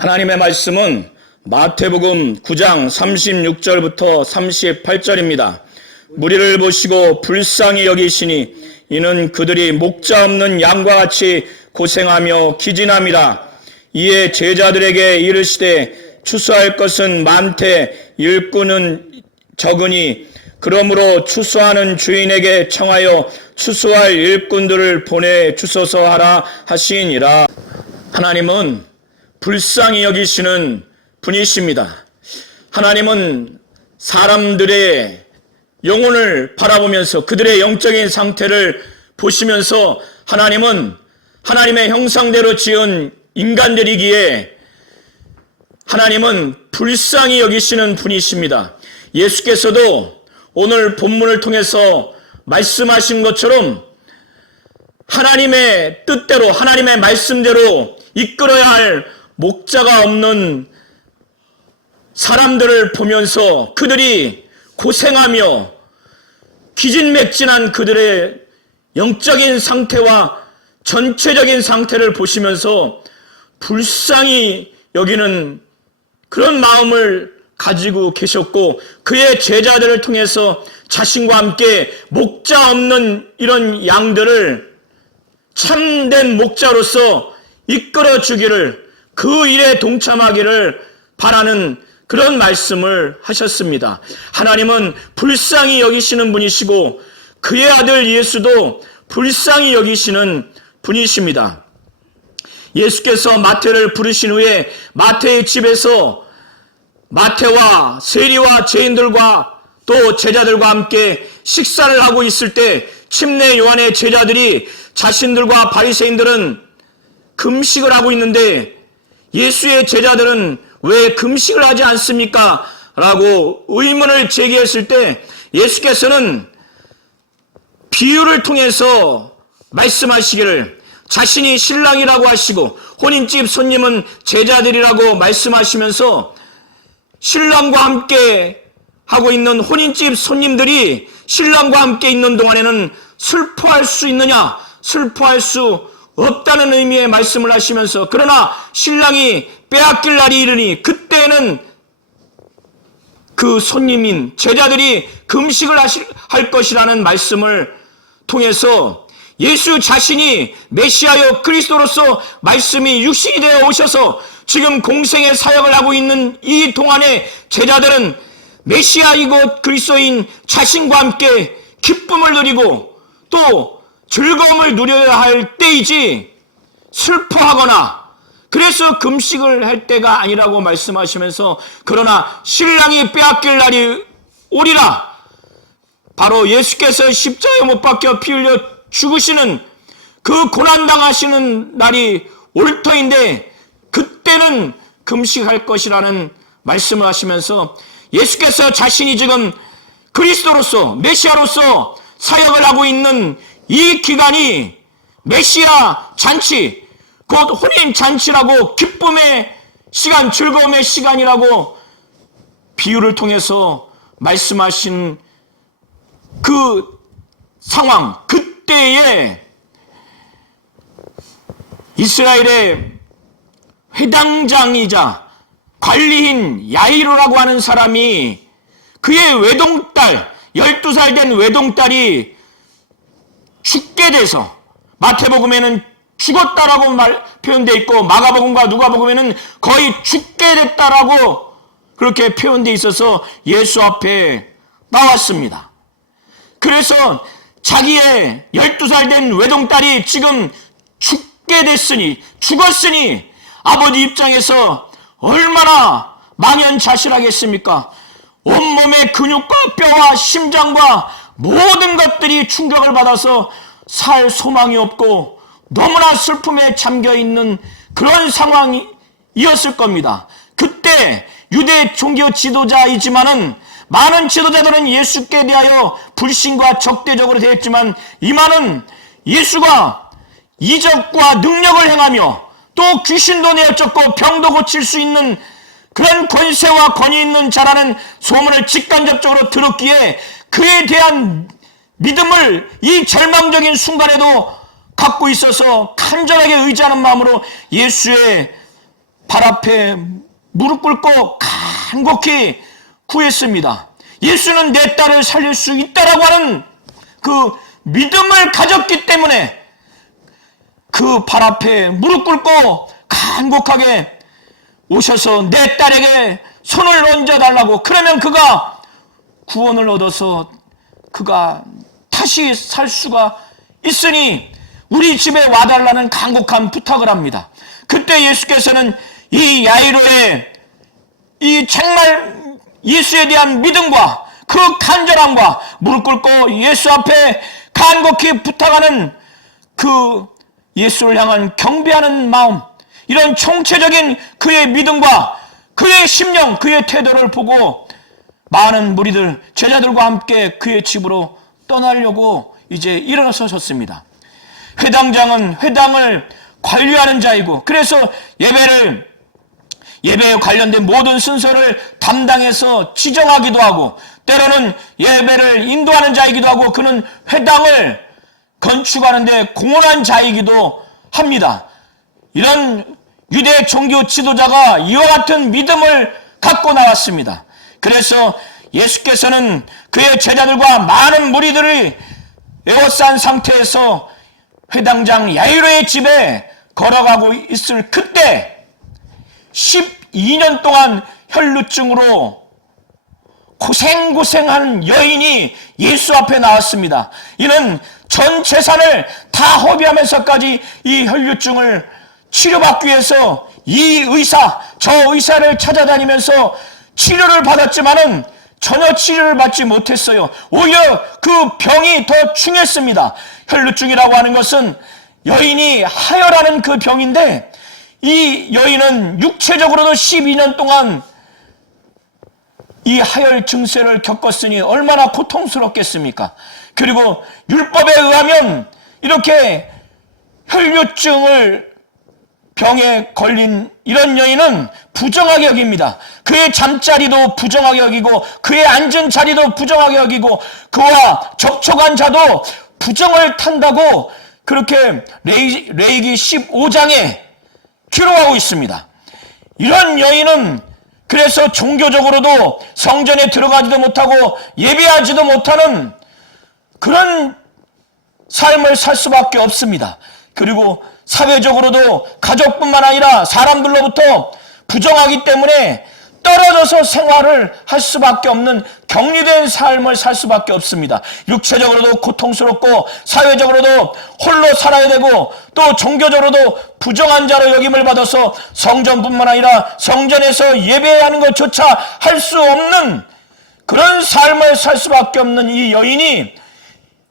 하나님의 말씀은 마태복음 9장 36절부터 38절입니다. 무리를 보시고 불쌍히 여기시니 이는 그들이 목자 없는 양과 같이 고생하며 기진함이라. 이에 제자들에게 이르시되 추수할 것은 많되 일꾼은 적으니 그러므로 추수하는 주인에게 청하여 추수할 일꾼들을 보내주소서 하라 하시니라. 하나님은 불쌍히 여기시는 분이십니다. 하나님은 사람들의 영혼을 바라보면서 그들의 영적인 상태를 보시면서 하나님은 하나님의 형상대로 지은 인간들이기에 하나님은 불쌍히 여기시는 분이십니다. 예수께서도 오늘 본문을 통해서 말씀하신 것처럼 하나님의 뜻대로 하나님의 말씀대로 이끌어야 할 목자가 없는 사람들을 보면서 그들이 고생하며 기진맥진한 그들의 영적인 상태와 전체적인 상태를 보시면서 불쌍히 여기는 그런 마음을 가지고 계셨고 그의 제자들을 통해서 자신과 함께 목자 없는 이런 양들을 참된 목자로서 이끌어 주기를 그 일에 동참하기를 바라는 그런 말씀을 하셨습니다. 하나님은 불쌍히 여기시는 분이시고 그의 아들 예수도 불쌍히 여기시는 분이십니다. 예수께서 마태를 부르신 후에 마태의 집에서 마태와 세리와 죄인들과 또 제자들과 함께 식사를 하고 있을 때 침례 요한의 제자들이 자신들과 바리새인들은 금식을 하고 있는데 예수의 제자들은 왜 금식을 하지 않습니까? 라고 의문을 제기했을 때 예수께서는 비유를 통해서 말씀하시기를 자신이 신랑이라고 하시고 혼인집 손님은 제자들이라고 말씀하시면서 신랑과 함께 하고 있는 혼인집 손님들이 신랑과 함께 있는 동안에는 슬퍼할 수 있느냐? 슬퍼할 수 없다는 의미의 말씀을 하시면서 그러나 신랑이 빼앗길 날이 이르니 그때는 그 손님인 제자들이 금식을 할 것이라는 말씀을 통해서 예수 자신이 메시아여 그리스도로서 말씀이 육신이 되어 오셔서 지금 공생의 사역을 하고 있는 이 동안에 제자들은 메시아이고 그리스도인 자신과 함께 기쁨을 누리고 또 즐거움을 누려야 할 때이지 슬퍼하거나 그래서 금식을 할 때가 아니라고 말씀하시면서 그러나 신랑이 빼앗길 날이 오리라. 바로 예수께서 십자가에 못 박혀 피 흘려 죽으시는 그 고난당하시는 날이 올 터인데 그때는 금식할 것이라는 말씀을 하시면서 예수께서 자신이 지금 그리스도로서 메시아로서 사역을 하고 있는 이 기간이 메시아 잔치 곧 혼인 잔치라고 기쁨의 시간 즐거움의 시간이라고 비유를 통해서 말씀하신 그 상황 그때에 이스라엘의 회당장이자 관리인 야이로라고 하는 사람이 그의 외동딸 12살 된 외동딸이 죽게 돼서 마태복음에는 죽었다라고 표현되어 있고 마가복음과 누가복음에는 거의 죽게 됐다라고 그렇게 표현되어 있어서 예수 앞에 나왔습니다. 그래서 자기의 12살 된 외동딸이 지금 죽었으니 아버지 입장에서 얼마나 망연자실하겠습니까? 온몸의 근육과 뼈와 심장과 모든 것들이 충격을 받아서 살 소망이 없고 너무나 슬픔에 잠겨있는 그런 상황이었을 겁니다. 그때 유대 종교 지도자이지만은 많은 지도자들은 예수께 대하여 불신과 적대적으로 대했지만 이만은 예수가 이적과 능력을 행하며 또 귀신도 내어쫓고 병도 고칠 수 있는 그런 권세와 권위 있는 자라는 소문을 직간접적으로 들었기에 그에 대한 믿음을 이 절망적인 순간에도 갖고 있어서 간절하게 의지하는 마음으로 예수의 발 앞에 무릎 꿇고 간곡히 구했습니다. 예수는 내 딸을 살릴 수 있다라고 하는 그 믿음을 가졌기 때문에 그 발 앞에 무릎 꿇고 간곡하게 오셔서 내 딸에게 손을 얹어달라고, 그러면 그가 구원을 얻어서 그가 다시 살 수가 있으니 우리 집에 와달라는 간곡한 부탁을 합니다. 그때 예수께서는 이 야이로의 이 정말 예수에 대한 믿음과 그 간절함과 무릎 꿇고 예수 앞에 간곡히 부탁하는 그 예수를 향한 경배하는 마음, 이런 총체적인 그의 믿음과 그의 심령, 그의 태도를 보고 많은 무리들, 제자들과 함께 그의 집으로 떠나려고 이제 일어섰습니다. 회당장은 회당을 관리하는 자이고, 그래서 예배에 관련된 모든 순서를 담당해서 지정하기도 하고, 때로는 예배를 인도하는 자이기도 하고, 그는 회당을 건축하는 데 공헌한 자이기도 합니다. 이런 유대 종교 지도자가 이와 같은 믿음을 갖고 나왔습니다. 그래서 예수께서는 그의 제자들과 많은 무리들이 에워싼 상태에서 회당장 야이로의 집에 걸어가고 있을 그때 12년 동안 혈루증으로 고생한 여인이 예수 앞에 나왔습니다. 이는 전 재산을 다 허비하면서까지 이 혈루증을 치료받기 위해서 이 의사, 저 의사를 찾아다니면서 치료를 받았지만은 전혀 치료를 받지 못했어요. 오히려 그 병이 더 중했습니다. 혈루증이라고 하는 것은 여인이 하혈하는 그 병인데, 이 여인은 육체적으로도 12년 동안 이 하혈 증세를 겪었으니 얼마나 고통스럽겠습니까? 그리고 율법에 의하면 이렇게 혈루증을 병에 걸린 이런 여인은 부정하게 여깁니다. 그의 잠자리도 부정하게 여기고, 그의 앉은 자리도 부정하게 여기고, 그와 접촉한 자도 부정을 탄다고 그렇게 레위기 15장에 기록하고 있습니다. 이런 여인은 그래서 종교적으로도 성전에 들어가지도 못하고 예배하지도 못하는 그런 삶을 살 수밖에 없습니다. 그리고 사회적으로도 가족뿐만 아니라 사람들로부터 부정하기 때문에 떨어져서 생활을 할 수밖에 없는 격리된 삶을 살 수밖에 없습니다. 육체적으로도 고통스럽고 사회적으로도 홀로 살아야 되고, 또 종교적으로도 부정한 자로 여김을 받아서 성전뿐만 아니라 성전에서 예배하는 것조차 할 수 없는 그런 삶을 살 수밖에 없는 이 여인이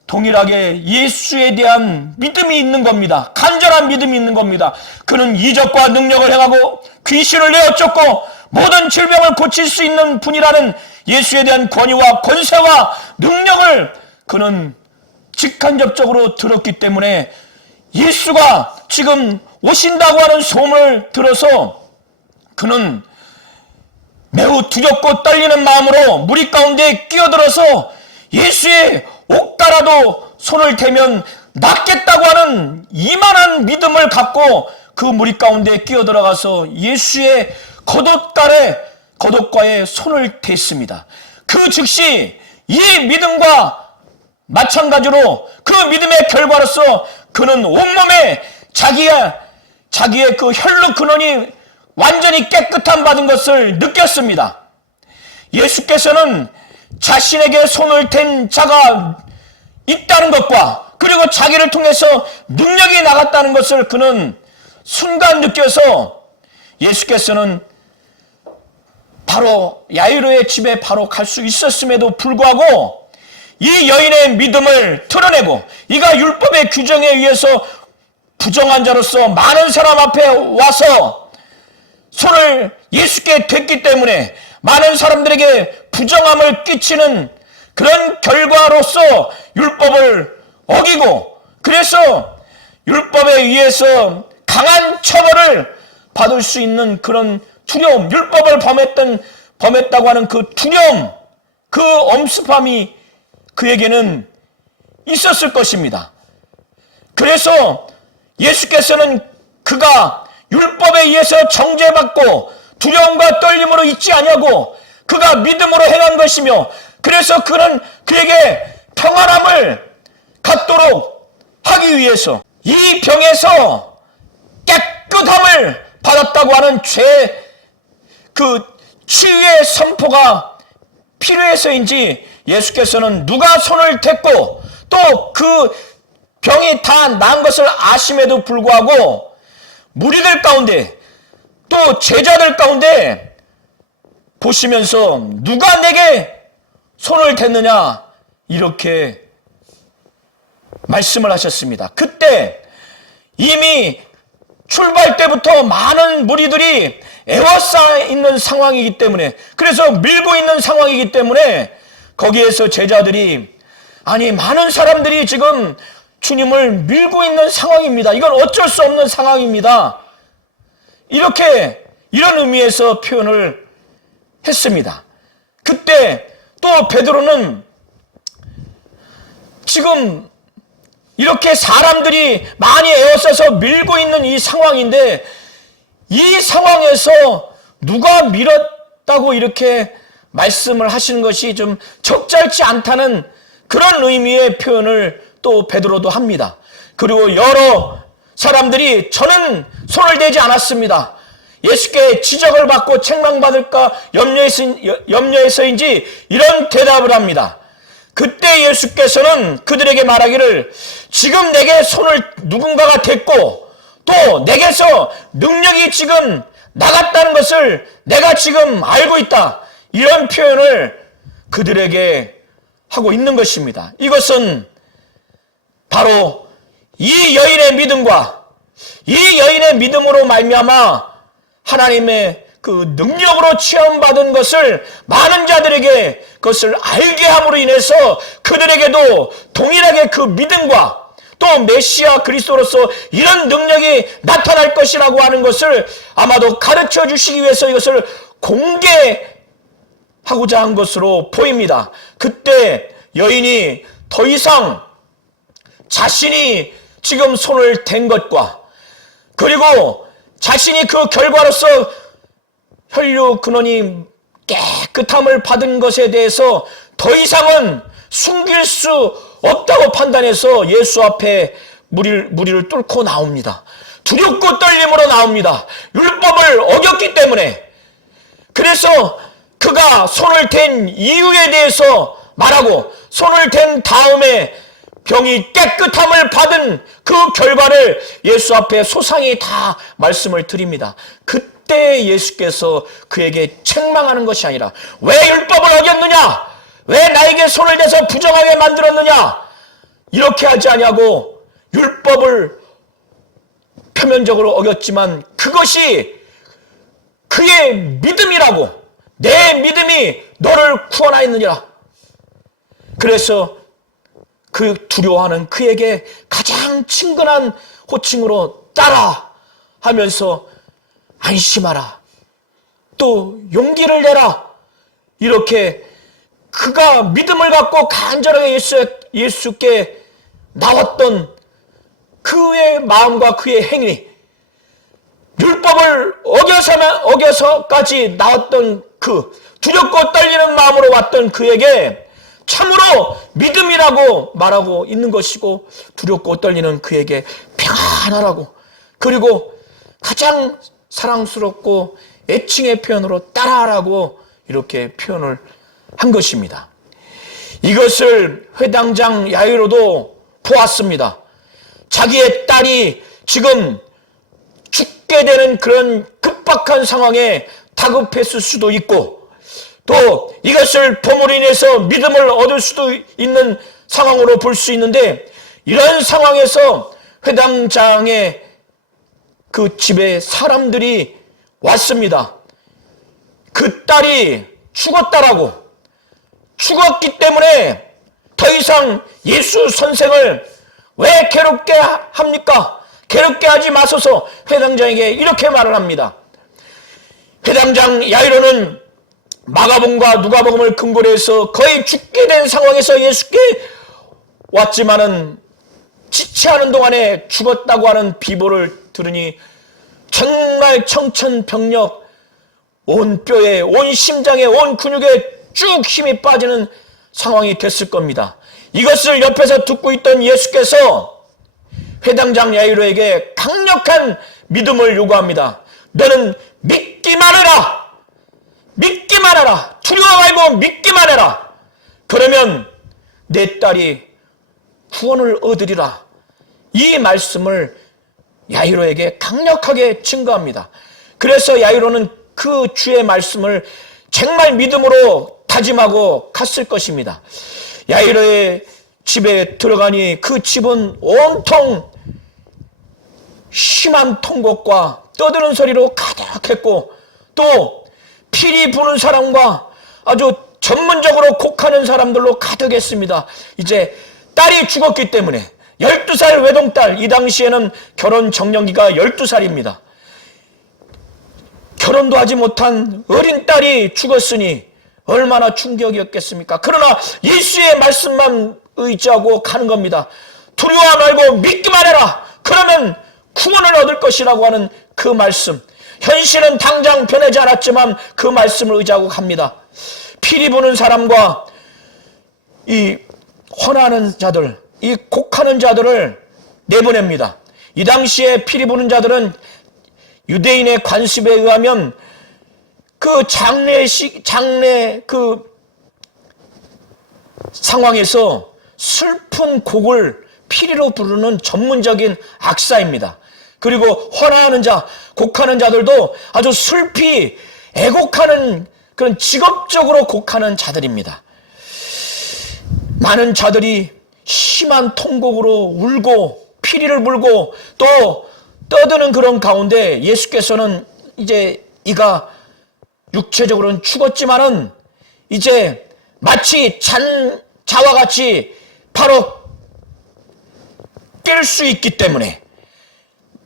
동일하게 예수에 대한 믿음이 있는 겁니다. 간절한 믿음이 있는 겁니다. 그는 이적과 능력을 행하고 귀신을 내어 쫓고 모든 질병을 고칠 수 있는 분이라는 예수에 대한 권위와 권세와 능력을 그는 직간접적으로 들었기 때문에 예수가 지금 오신다고 하는 소문을 들어서 그는 매우 두렵고 떨리는 마음으로 무리 가운데 끼어들어서 예수의 옷가라도 손을 대면 낫겠다고 하는 이만한 믿음을 갖고 그 무리 가운데 끼어들어가서 예수의 겉옷가에 손을 댔습니다. 그 즉시 이 믿음과 마찬가지로 그 믿음의 결과로서 그는 온몸에 자기의 그 혈루 근원이 완전히 깨끗함 받은 것을 느꼈습니다. 예수께서는 자신에게 손을 댄 자가 있다는 것과, 그리고 자기를 통해서 능력이 나갔다는 것을 그는 순간 느껴서 예수께서는 바로 야이로의 집에 바로 갈 수 있었음에도 불구하고 이 여인의 믿음을 드러내고, 이가 율법의 규정에 의해서 부정한 자로서 많은 사람 앞에 와서 손을 예수께 댔기 때문에 많은 사람들에게 부정함을 끼치는 그런 결과로서 율법을 어기고, 그래서 율법에 의해서 강한 처벌을 받을 수 있는 그런 두려움, 율법을 범했다고 하는 그 두려움, 그 엄습함이 그에게는 있었을 것입니다. 그래서 예수께서는 그가 율법에 의해서 정죄받고 두려움과 떨림으로 있지 아니하고 그가 믿음으로 행한 것이며 그래서 그는 그에게 평안함을 갖도록 하기 위해서 이 병에서 깨끗함을 받았다고 하는 그 치유의 선포가 필요해서인지 예수께서는 누가 손을 댔고 또 그 병이 다 나은 것을 아심에도 불구하고 무리들 가운데 또 제자들 가운데 보시면서 누가 내게 손을 댔느냐 이렇게 말씀을 하셨습니다. 그때 이미 출발 때부터 많은 무리들이 에워싸 있는 상황이기 때문에 그래서 밀고 있는 상황이기 때문에 거기에서 제자들이 아니 많은 사람들이 지금 주님을 밀고 있는 상황입니다. 이건 어쩔 수 없는 상황입니다. 이렇게 이런 의미에서 표현을 했습니다. 그때 또 베드로는 지금 이렇게 사람들이 많이 에워싸서 밀고 있는 이 상황인데 이 상황에서 누가 밀었다고 이렇게 말씀을 하시는 것이 좀 적절치 않다는 그런 의미의 표현을 또 베드로도 합니다. 그리고 여러 사람들이 저는 손을 대지 않았습니다. 예수께 지적을 받고 책망받을까 염려해서인지 이런 대답을 합니다. 그때 예수께서는 그들에게 말하기를 지금 내게 손을 누군가가 댔고 또 내게서 능력이 지금 나갔다는 것을 내가 지금 알고 있다. 이런 표현을 그들에게 하고 있는 것입니다. 이것은 바로 이 여인의 믿음과 이 여인의 믿음으로 말미암아 하나님의 그 능력으로 체험받은 것을 많은 자들에게 그것을 알게 함으로 인해서 그들에게도 동일하게 그 믿음과 또 메시아 그리스도로서 이런 능력이 나타날 것이라고 하는 것을 아마도 가르쳐 주시기 위해서 이것을 공개하고자 한 것으로 보입니다. 그때 여인이 더 이상 자신이 지금 손을 댄 것과 그리고 자신이 그 결과로서 혈류 근원이 깨끗함을 받은 것에 대해서 더 이상은 숨길 수 없다고 판단해서 예수 앞에 무리를 뚫고 나옵니다. 두렵고 떨림으로 나옵니다. 율법을 어겼기 때문에. 그래서 그가 손을 댄 이유에 대해서 말하고 손을 댄 다음에 병이 깨끗함을 받은 그 결과를 예수 앞에 소상히 다 말씀을 드립니다. 그때 예수께서 그에게 책망하는 것이 아니라 왜 율법을 어겼느냐? 왜 나에게 손을 대서 부정하게 만들었느냐? 이렇게 하지 아니하고 율법을 표면적으로 어겼지만 그것이 그의 믿음이라고 내 믿음이 너를 구원하였느니라. 그래서 그 두려워하는 그에게 가장 친근한 호칭으로 따라 하면서 안심하라. 또 용기를 내라. 이렇게 그가 믿음을 갖고 간절하게 예수께 나왔던 그의 마음과 그의 행위, 율법을 어겨서까지 나왔던 그 두렵고 떨리는 마음으로 왔던 그에게 참으로 믿음이라고 말하고 있는 것이고 두렵고 떨리는 그에게 평안하라고 그리고 가장 사랑스럽고 애칭의 표현으로 따라하라고 이렇게 표현을 한 것입니다. 이것을 회당장 야이로도 보았습니다. 자기의 딸이 지금 죽게 되는 그런 급박한 상황에 다급했을 수도 있고 또 이것을 범으로 인해서 믿음을 얻을 수도 있는 상황으로 볼 수 있는데 이런 상황에서 회당장의 그 집에 사람들이 왔습니다. 그 딸이 죽었기 때문에 더 이상 예수 선생을 왜 괴롭게 합니까? 괴롭게 하지 마소서. 회당장에게 이렇게 말을 합니다. 회당장 야이로는 마가복음과 누가복음을 근거로 해서 거의 죽게 된 상황에서 예수께 왔지만은 지체하는 동안에 죽었다고 하는 비보를 들으니 정말 청천벽력, 온 뼈에, 온 심장에, 온 근육에 쭉 힘이 빠지는 상황이 됐을 겁니다. 이것을 옆에서 듣고 있던 예수께서 회당장 야이로에게 강력한 믿음을 요구합니다. 너는 믿기만 해라. 믿기만 해라. 두려워 말고 믿기만 해라. 그러면 내 딸이 구원을 얻으리라. 이 말씀을 야이로에게 강력하게 증거합니다. 그래서 야이로는 그 주의 말씀을 정말 믿음으로 다짐하고 갔을 것입니다. 야이로의 집에 들어가니 그 집은 온통 심한 통곡과 떠드는 소리로 가득했고, 또 피리 부는 사람과 아주 전문적으로 곡하는 사람들로 가득했습니다. 이제 딸이 죽었기 때문에 12살 외동딸, 이 당시에는 결혼 적령기가 12살입니다. 결혼도 하지 못한 어린 딸이 죽었으니 얼마나 충격이었겠습니까? 그러나 예수의 말씀만 의지하고 가는 겁니다. 두려워 말고 믿기만 해라. 그러면 구원을 얻을 것이라고 하는 그 말씀. 현실은 당장 변하지 않았지만 그 말씀을 의지하고 갑니다. 피리 부는 사람과 이 헌하는 자들, 이 곡하는 자들을 내보냅니다. 이 당시에 피리 부는 자들은 유대인의 관습에 의하면 그 장례 그 상황에서 슬픈 곡을 피리로 부르는 전문적인 악사입니다. 그리고 헌화하는 자, 곡하는 자들도 아주 슬피 애곡하는 그런 직업적으로 곡하는 자들입니다. 많은 자들이 심한 통곡으로 울고 피리를 불고 또 떠드는 그런 가운데 예수께서는 이제 이가 육체적으로는 죽었지만은 이제 마치 자와 같이 바로 깰 수 있기 때문에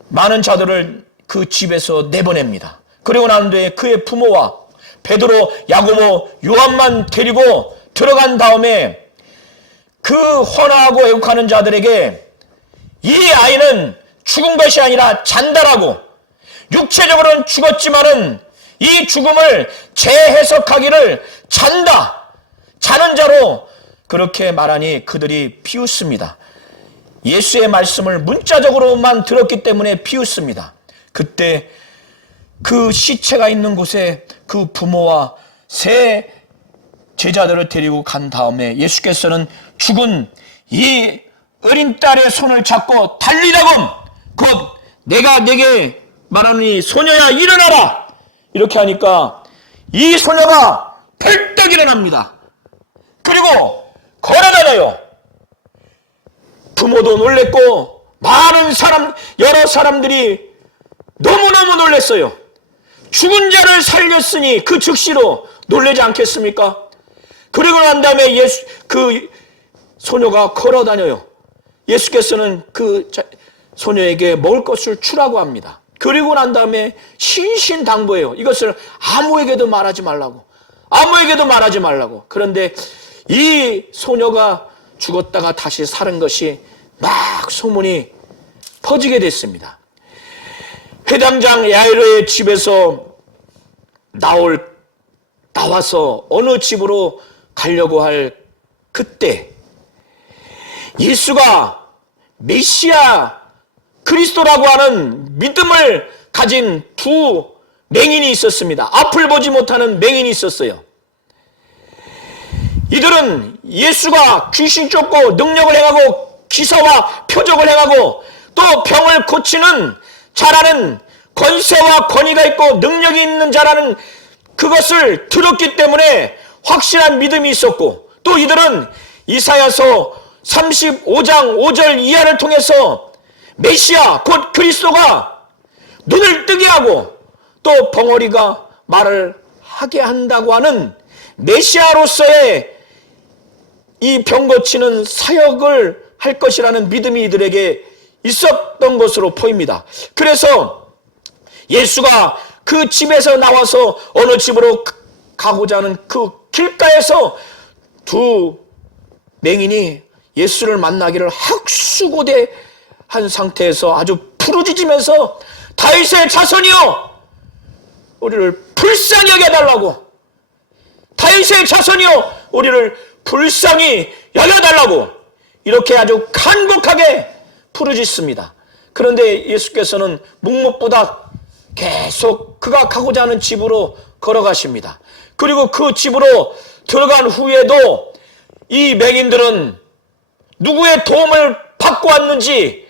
많은 자들을 그 집에서 내보냅니다. 그리고 난 뒤에 그의 부모와 베드로, 야고보, 요한만 데리고 들어간 다음에 그 헌화하고 애국하는 자들에게 이 아이는 죽은 것이 아니라 잔다라고, 육체적으로는 죽었지만은 이 죽음을 재해석하기를 잔다, 자는 자로 그렇게 말하니 그들이 비웃습니다. 예수의 말씀을 문자적으로만 들었기 때문에 비웃습니다. 그때 그 시체가 있는 곳에 그 부모와 세 제자들을 데리고 간 다음에 예수께서는 죽은 이 어린 딸의 손을 잡고 달리다금 곧 내가 내게 말하노니 소녀야 일어나라, 이렇게 하니까 이 소녀가 벌떡 일어납니다. 그리고 걸어다녀요. 부모도 놀랬고 여러 사람들이 너무너무 놀랐어요. 죽은 자를 살렸으니 그 즉시로 놀라지 않겠습니까? 그리고 난 다음에 그 소녀가 걸어다녀요. 예수께서는 그 소녀에게 먹을 것을 주라고 합니다. 그리고 난 다음에 신신당부해요. 이것을 아무에게도 말하지 말라고. 아무에게도 말하지 말라고. 그런데 이 소녀가 죽었다가 다시 살은 것이 막 소문이 퍼지게 됐습니다. 회당장 야이로의 집에서 나와서 어느 집으로 가려고 할 그때 예수가 메시아 그리스도라고 하는 믿음을 가진 두 맹인이 있었습니다. 앞을 보지 못하는 맹인이 있었어요. 이들은 예수가 귀신 쫓고 능력을 행하고 기사와 표적을 행하고 또 병을 고치는 자라는 권세와 권위가 있고 능력이 있는 자라는 그것을 들었기 때문에 확실한 믿음이 있었고, 또 이들은 이사야서 35장 5절 이하를 통해서 메시아 곧 그리스도가 눈을 뜨게 하고 또 벙어리가 말을 하게 한다고 하는 메시아로서의 이 병 고치는 사역을 할 것이라는 믿음이 이들에게 있었던 것으로 보입니다. 그래서 예수가 그 집에서 나와서 어느 집으로 가고자 하는 그 길가에서 두 맹인이 예수를 만나기를 학수고대한 상태에서 아주 부르짖으면서 다윗의 자손이여 우리를 불쌍히 여겨달라고, 다윗의 자손이여 우리를 불쌍히 여겨달라고 이렇게 아주 간곡하게 부르짖습니다. 그런데 예수께서는 묵묵부답 계속 그가 가고자 하는 집으로 걸어가십니다. 그리고 그 집으로 들어간 후에도 이 맹인들은 누구의 도움을 받고 왔는지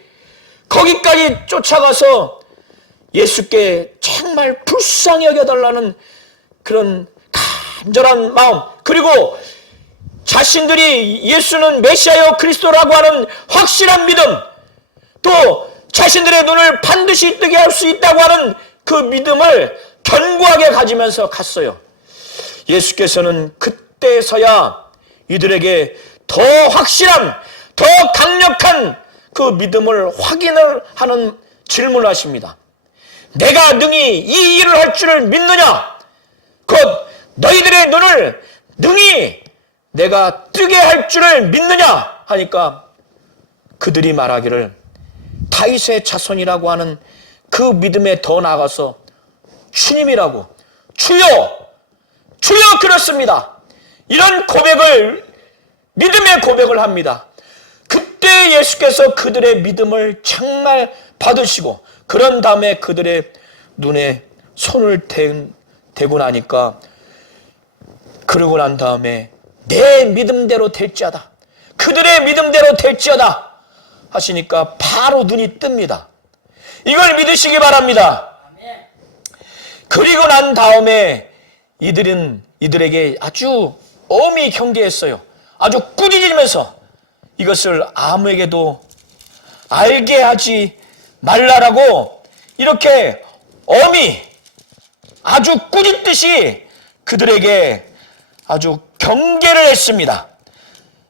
거기까지 쫓아가서 예수께 정말 불쌍히 여겨달라는 그런 간절한 마음, 그리고 자신들이 예수는 메시아여 그리스도라고 하는 확실한 믿음, 또 자신들의 눈을 반드시 뜨게 할 수 있다고 하는 그 믿음을 견고하게 가지면서 갔어요. 예수께서는 그때서야 이들에게 더 확실한, 더 강력한 그 믿음을 확인을 하는 질문을 하십니다. 내가 능히 이 일을 할 줄을 믿느냐? 곧 너희들의 눈을 능히 내가 뜨게 할 줄을 믿느냐? 하니까 그들이 말하기를 다윗의 자손이라고 하는 그 믿음에 더 나아가서 주님이라고, 주여, 주여 그렇습니다. 이런 고백을, 믿음의 고백을 합니다. 그때 예수께서 그들의 믿음을 정말 받으시고 그런 다음에 그들의 눈에 손을 대고 나니까, 그러고 난 다음에 내 믿음대로 될지어다, 그들의 믿음대로 될지어다 하시니까 바로 눈이 뜹니다. 이걸 믿으시기 바랍니다. 그리고 난 다음에 이들에게 아주 엄히 경계했어요. 아주 꾸짖으면서 이것을 아무에게도 알게 하지 말라라고 이렇게 엄히 아주 꾸짖듯이 그들에게 아주 경계를 했습니다.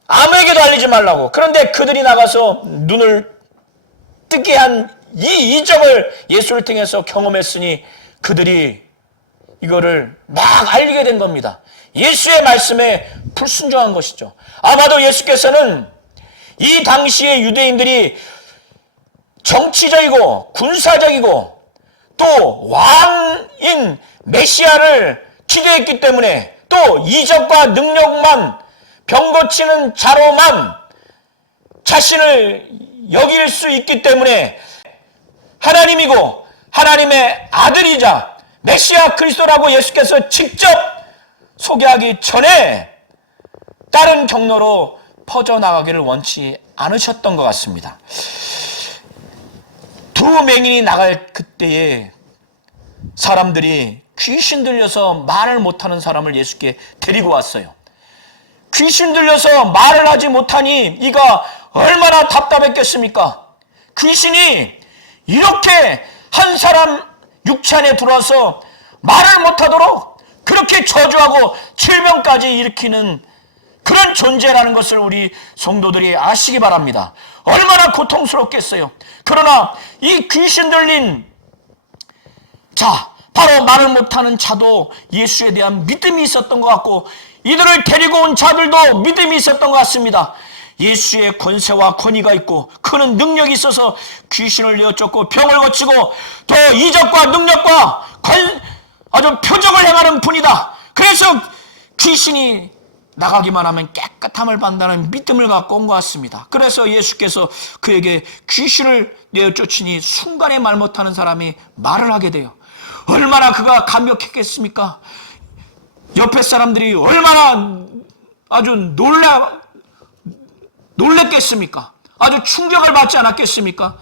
아무에게도 알리지 말라고. 그런데 그들이 나가서 눈을 뜨게 한 이 이적을 예수를 통해서 경험했으니 그들이 이거를 막 알리게 된 겁니다. 예수의 말씀에 불순종한 것이죠. 아마도 예수께서는 이 당시에 유대인들이 정치적이고 군사적이고 또 왕인 메시아를 기대했기 때문에, 또 이적과 능력만, 병 고치는 자로만 자신을 여길 수 있기 때문에 하나님이고 하나님의 아들이자 메시아 그리스도라고 예수께서 직접 소개하기 전에 다른 경로로 퍼져나가기를 원치 않으셨던 것 같습니다. 두 맹인이 나갈 그때에 사람들이 귀신 들려서 말을 못하는 사람을 예수께 데리고 왔어요. 귀신 들려서 말을 하지 못하니 이가 얼마나 답답했겠습니까? 귀신이 이렇게 한 사람 육체 안에 들어와서 말을 못하도록 그렇게 저주하고 질병까지 일으키는 그런 존재라는 것을 우리 성도들이 아시기 바랍니다. 얼마나 고통스럽겠어요. 그러나 이 귀신 들린 자, 바로 말을 못하는 자도 예수에 대한 믿음이 있었던 것 같고, 이들을 데리고 온 자들도 믿음이 있었던 것 같습니다. 예수의 권세와 권위가 있고 그는 능력이 있어서 귀신을 내어쫓고 병을 고치고 또 이적과 능력과 아주 표적을 행하는 분이다. 그래서 귀신이 나가기만 하면 깨끗함을 받는다는 믿음을 갖고 온 것 같습니다. 그래서 예수께서 그에게 귀신을 내어쫓으니 순간에 말 못하는 사람이 말을 하게 돼요. 얼마나 그가 감격했겠습니까? 옆에 사람들이 얼마나 아주 놀랬겠습니까? 아주 충격을 받지 않았겠습니까?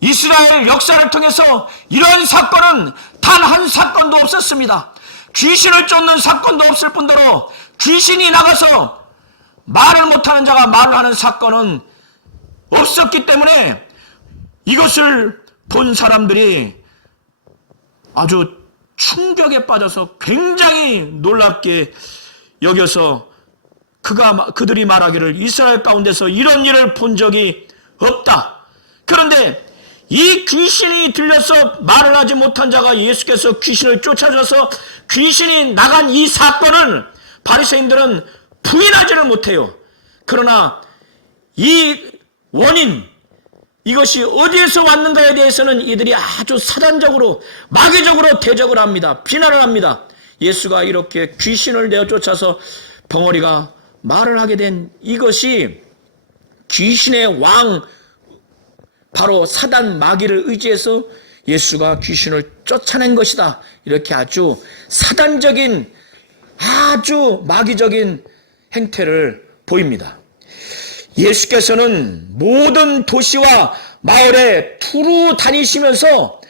이스라엘 역사를 통해서 이런 사건은 단 한 사건도 없었습니다. 귀신을 쫓는 사건도 없을 뿐더러 귀신이 나가서 말을 못하는 자가 말을 하는 사건은 없었기 때문에 이것을 본 사람들이 아주 충격에 빠져서 굉장히 놀랍게 여겨서 그들이 말하기를 이스라엘 가운데서 이런 일을 본 적이 없다. 그런데 이 귀신이 들려서 말을 하지 못한 자가 예수께서 귀신을 쫓아줘서 귀신이 나간 이 사건을 바리새인들은 부인하지를 못해요. 그러나 이 원인, 이것이 어디에서 왔는가에 대해서는 이들이 아주 사단적으로 마귀적으로 대적을 합니다. 비난을 합니다. 예수가 이렇게 귀신을 내어 쫓아서 벙어리가 말을 하게 된 이것이 귀신의 왕 바로 사단 마귀를 의지해서 예수가 귀신을 쫓아낸 것이다. 이렇게 아주 사단적인 아주 마귀적인 행태를 보입니다. 예수께서는 모든 도시와 마을에 두루 다니시면서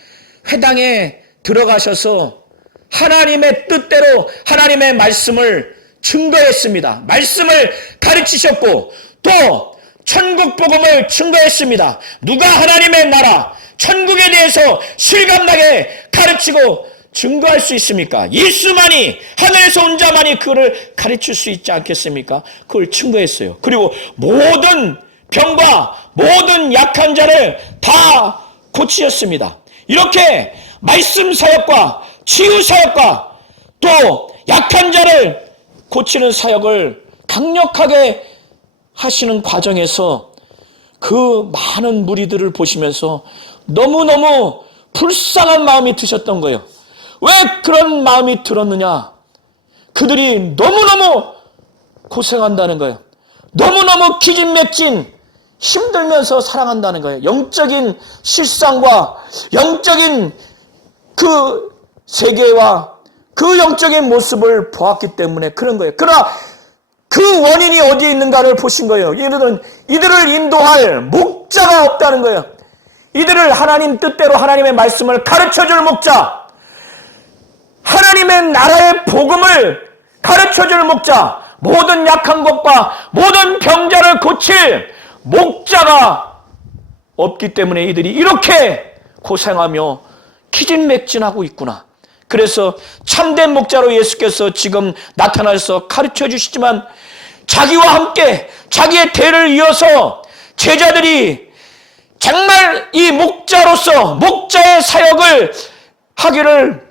회당에 들어가셔서 하나님의 뜻대로 하나님의 말씀을 증거했습니다. 말씀을 가르치셨고 또 천국 복음을 증거했습니다. 누가 하나님의 나라, 천국에 대해서 실감나게 가르치고 증거할 수 있습니까? 예수만이, 하늘에서 온 자만이 그를 가르칠 수 있지 않겠습니까? 그걸 증거했어요. 그리고 모든 병과 모든 약한 자를 다 고치셨습니다. 이렇게 말씀 사역과 치유 사역과 또 약한 자를 고치는 사역을 강력하게 하시는 과정에서 그 많은 무리들을 보시면서 너무너무 불쌍한 마음이 드셨던 거예요. 왜 그런 마음이 들었느냐? 그들이 너무너무 고생한다는 거예요. 너무너무 기진맥진 힘들면서 살아간다는 거예요. 영적인 실상과 영적인 그 세계와 그 영적인 모습을 보았기 때문에 그런 거예요. 그러나 그 원인이 어디에 있는가를 보신 거예요. 이들을 인도할 목자가 없다는 거예요. 이들을 하나님 뜻대로 하나님의 말씀을 가르쳐줄 목자, 하나님의 나라의 복음을 가르쳐줄 목자, 모든 약한 것과 모든 병자를 고칠 목자가 없기 때문에 이들이 이렇게 고생하며 기진맥진하고 있구나. 그래서 참된 목자로 예수께서 지금 나타나서 가르쳐 주시지만 자기와 함께 자기의 대를 이어서 제자들이 정말 이 목자로서 목자의 사역을 하기를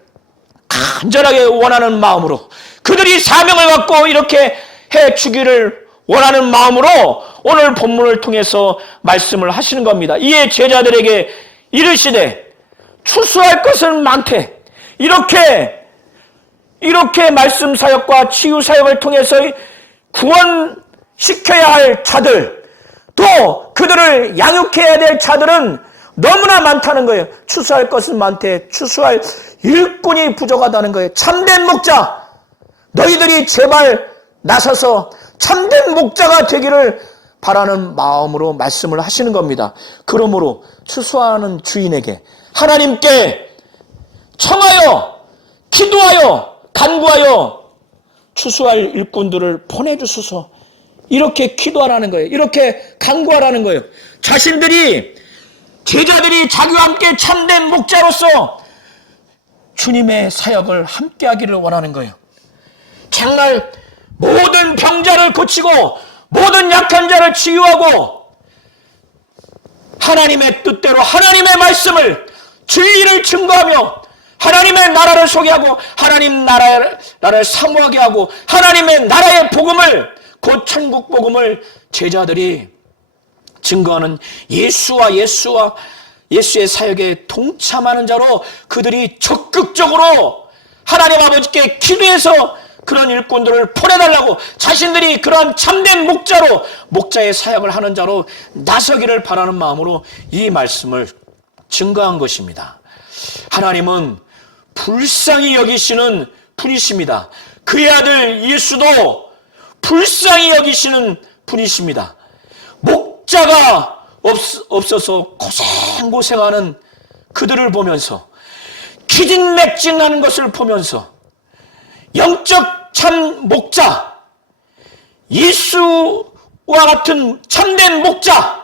간절하게 원하는 마음으로 그들이 사명을 갖고 이렇게 해주기를 원하는 마음으로 오늘 본문을 통해서 말씀을 하시는 겁니다. 이에 제자들에게 이르시되 추수할 것은 많되 이렇게 말씀 사역과 치유 사역을 통해서 구원시켜야 할 자들 또 그들을 양육해야 될 자들은 너무나 많다는 거예요. 추수할 것은 많되 추수할 일꾼이 부족하다는 거예요. 참된 목자, 너희들이 제발 나서서 참된 목자가 되기를 바라는 마음으로 말씀을 하시는 겁니다. 그러므로 추수하는 주인에게 하나님께 청하여 기도하여 간구하여 추수할 일꾼들을 보내주소서, 이렇게 기도하라는 거예요. 이렇게 간구하라는 거예요. 제자들이 자기와 함께 참된 목자로서 주님의 사역을 함께 하기를 원하는 거예요. 정말 모든 병자를 고치고 모든 약한 자를 치유하고 하나님의 뜻대로 하나님의 말씀을 진리를 증거하며 하나님의 나라를 소개하고 하나님 나라를 사모하게 하고 하나님의 나라의 복음을 곧 천국 복음을 제자들이 증거하는 예수의 사역에 동참하는 자로 그들이 적극적으로 하나님 아버지께 기도해서 그런 일꾼들을 보내달라고 자신들이 그러한 참된 목자로 목자의 사역을 하는 자로 나서기를 바라는 마음으로 이 말씀을 증거한 것입니다. 하나님은 불쌍히 여기시는 분이십니다. 그의 아들 예수도 불쌍히 여기시는 분이십니다. 목자가 없어서 고생하는 그들을 보면서 기진맥진하는 것을 보면서 영적 참 목자, 예수와 같은 참된 목자,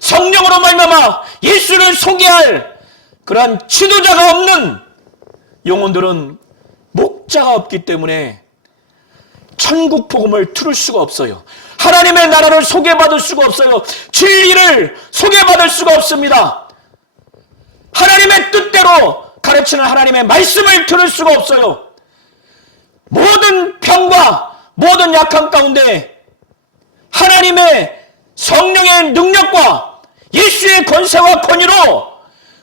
성령으로 말미암아 예수를 소개할 그러한 지도자가 없는 영혼들은 목자가 없기 때문에 천국 복음을 들을 수가 없어요. 하나님의 나라를 소개받을 수가 없어요. 진리를 소개받을 수가 없습니다. 하나님의 뜻대로 가르치는 하나님의 말씀을 들을 수가 없어요. 모든 병과 모든 약함 가운데 하나님의 성령의 능력과 예수의 권세와 권위로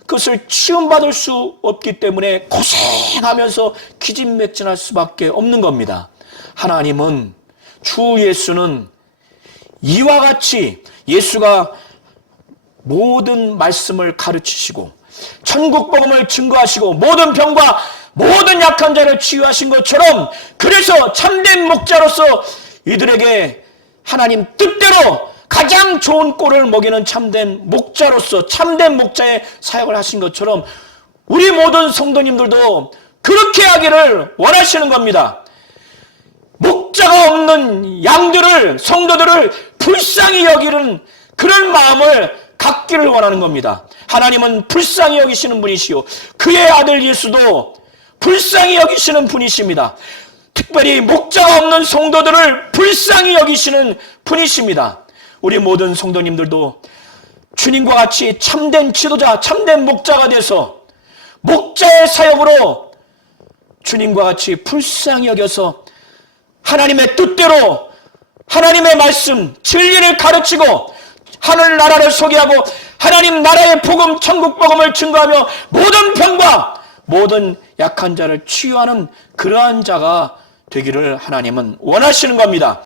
그것을 치움받을 수 없기 때문에 고생하면서 기진맥진할 수밖에 없는 겁니다. 하나님은, 주 예수는 이와 같이 예수가 모든 말씀을 가르치시고 천국 복음을 증거하시고 모든 병과 모든 약한 자를 치유하신 것처럼, 그래서 참된 목자로서 이들에게 하나님 뜻대로 가장 좋은 꼴을 먹이는 참된 목자로서 참된 목자의 사역을 하신 것처럼 우리 모든 성도님들도 그렇게 하기를 원하시는 겁니다. 목자가 없는 양들을, 성도들을 불쌍히 여기는 그런 마음을 갖기를 원하는 겁니다. 하나님은 불쌍히 여기시는 분이시요, 그의 아들 예수도 불쌍히 여기시는 분이십니다. 특별히 목자가 없는 성도들을 불쌍히 여기시는 분이십니다. 우리 모든 성도님들도 주님과 같이 참된 지도자, 참된 목자가 돼서 목자의 사역으로 주님과 같이 불쌍히 여겨서 하나님의 뜻대로 하나님의 말씀, 진리를 가르치고 하늘나라를 소개하고 하나님 나라의 복음, 천국 복음을 증거하며 모든 병과 모든 약한 자를 치유하는 그러한 자가 되기를 하나님은 원하시는 겁니다.